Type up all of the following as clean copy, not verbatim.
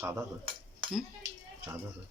সাদা তো সাদা তো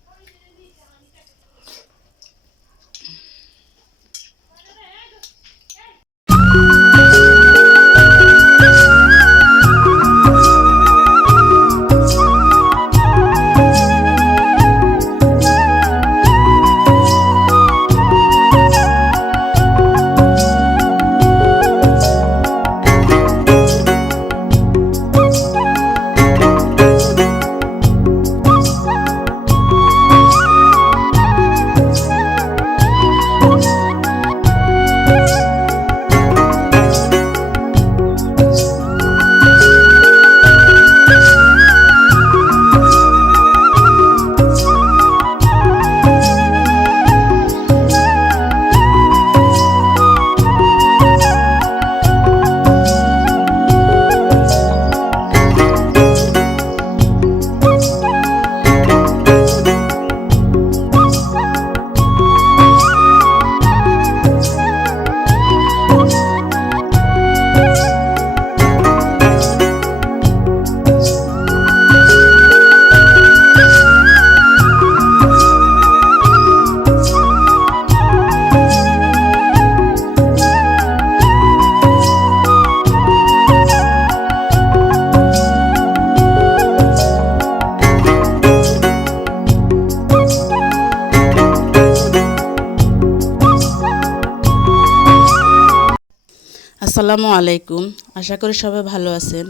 আসসালামু আলাইকুম। আশা করি সবাই ভালো আছেন।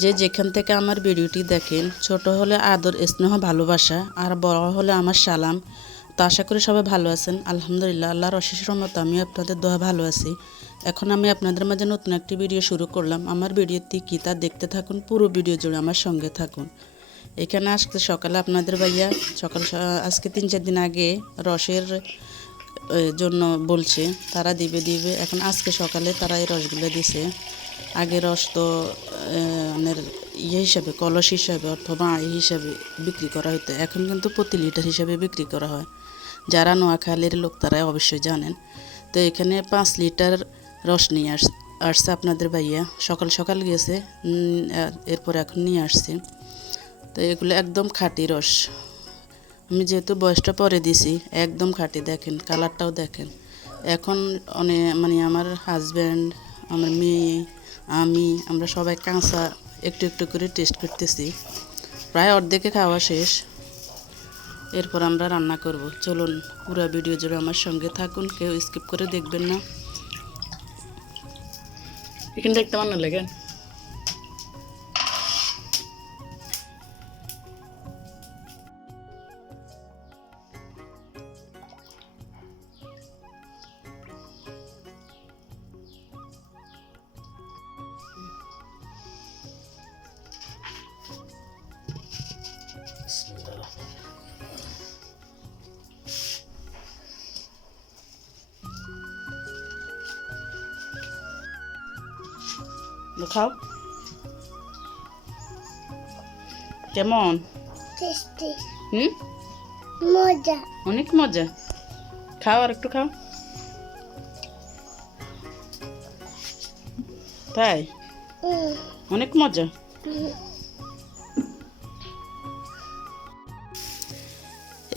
যে যেখান থেকে আমার ভিডিওটি দেখেন, ছোট হলে আদর স্নেহ ভালোবাসা, আর বড় হলে আমার সালাম। তো আশা করি সবাই ভালো আছেন। আলহামদুলিল্লাহ, আল্লাহর অশেষ রহমতে আমি আপনাদের দোয়া ভালো আছি। এখন আমি আপনাদের মাঝে নতুন একটি ভিডিও শুরু করলাম। আমার ভিডিওটি কী তা দেখতে থাকুন, পুরো ভিডিও জুড়ে আমার সঙ্গে থাকুন। এখানে আজকে সকালে আপনাদের ভাইয়া আজকে 3-4 দিন আগে রসের জন্য বলছে, তারা দিবে এখন আজকে সকালে তারা এই রসগুলো দিছে। আগে রস তো হিসাবে কলস হিসাবে অথবা হিসাবে বিক্রি করা হতো, এখন কিন্তু প্রতি লিটার হিসাবে বিক্রি করা হয়। যারা নোয়াখালীর লোক তারা অবশ্যই জানেন। তো এখানে 5 লিটার রস নিয়ে আসছে আপনাদের ভাইয়া, সকাল সকাল গিয়েছে, এরপর এখন নিয়ে আসছে। তো এগুলো একদম খাঁটি রস। আমি যেহেতু বয়সটা পরে দিছি, একদম খাঁটি, দেখেন কালারটাও দেখেন। এখন আমার হাজব্যান্ড, আমার মেয়ে, আমরা সবাই কাঁচা একটু একটু করে টেস্ট করতেছি। প্রায় অর্ধেকে খাওয়া শেষ, এরপর আমরা রান্না করব। চলুন পুরো ভিডিও জুড়ে আমার সঙ্গে থাকুন, কেউ স্কিপ করে দেখবেন না। এখানে দেখতে ভালো লাগে। খাও, কেমন? টেস্টি হুম, মজা, অনেক মজা। খাও, আর একটু খাও। তাই অনেক মজা।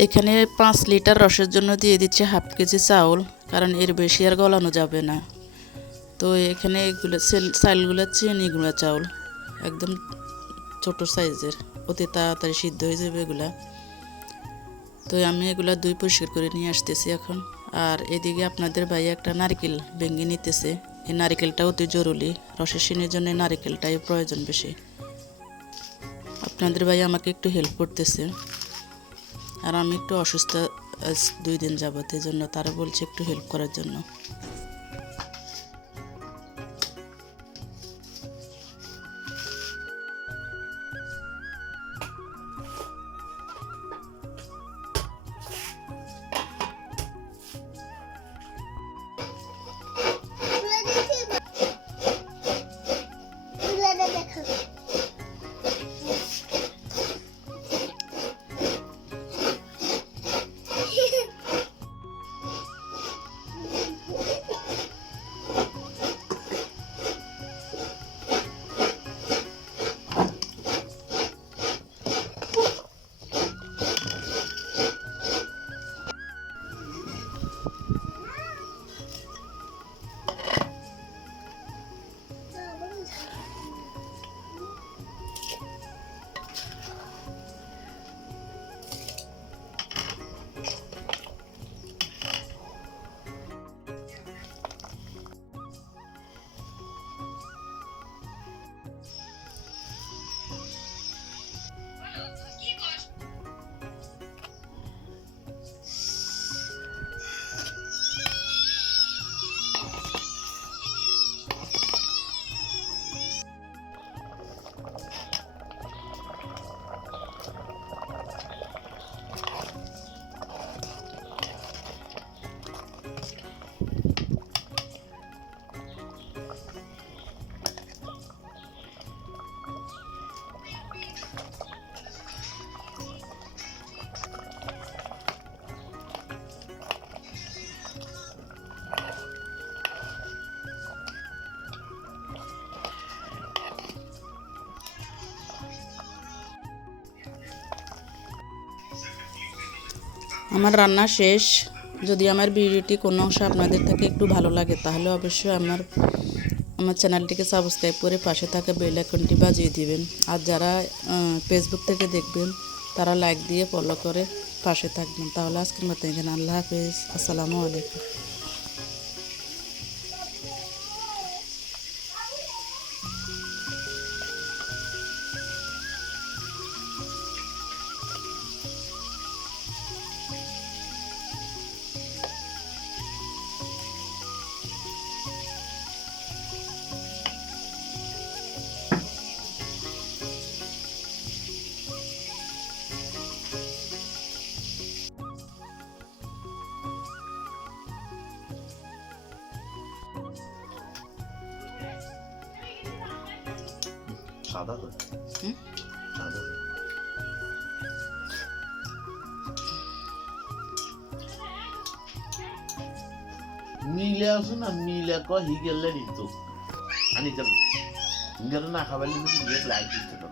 এখানে 5 লিটার রসের জন্য দিয়ে দিচ্ছে হাফ কেজি চাউল, কারণ এর বেশি আর গলানো যাবে না। তো এখানে এগুলো চালগুলো চিনিগুলো চাউল, একদম ছোট সাইজের, অতি তাড়াতাড়ি সিদ্ধ হয়ে যাবে এগুলা। তো আমি এগুলা দুই পরিষ্কার করে নিয়ে আসতেছি এখন। আর এদিকে আপনাদের ভাই একটা নারকেল ভেঙে নিতেছে। এই নারকেলটা অতি জরুরি, রসের সিনের জন্য নারকেলটাই প্রয়োজন বেশি। আপনাদের ভাই আমাকে একটু হেল্প করতেছে, আর আমি একটু অসুস্থ 2 দিন যাবত, এই জন্য তারা বলছে একটু হেল্প করার জন্য। দেখো আমার রান্না শেষ। যদি আমার ভিডিওটি কোনো অংশ আপনাদের থেকে একটু ভালো লাগে তাহলে অবশ্যই আমার চ্যানেলটিকে সাবস্ক্রাইব করে পাশে থাকা বেল আইকনটি বাজিয়ে দিবেন। আর যারা ফেসবুক থেকে দেখবেন তারা লাইক দিয়ে ফলো করে পাশে থাকবেন। তাহলে আজকের মতো এখানে আল্লাহ হাফেজ, আসসালামু আলাইকুম। সাদা তো হুম? সাদা তো। মিলে আছে না মিলে ক হিগেলে নিত আনি যাম হিগেলে না খাবার লিখে লাইক দিতে তো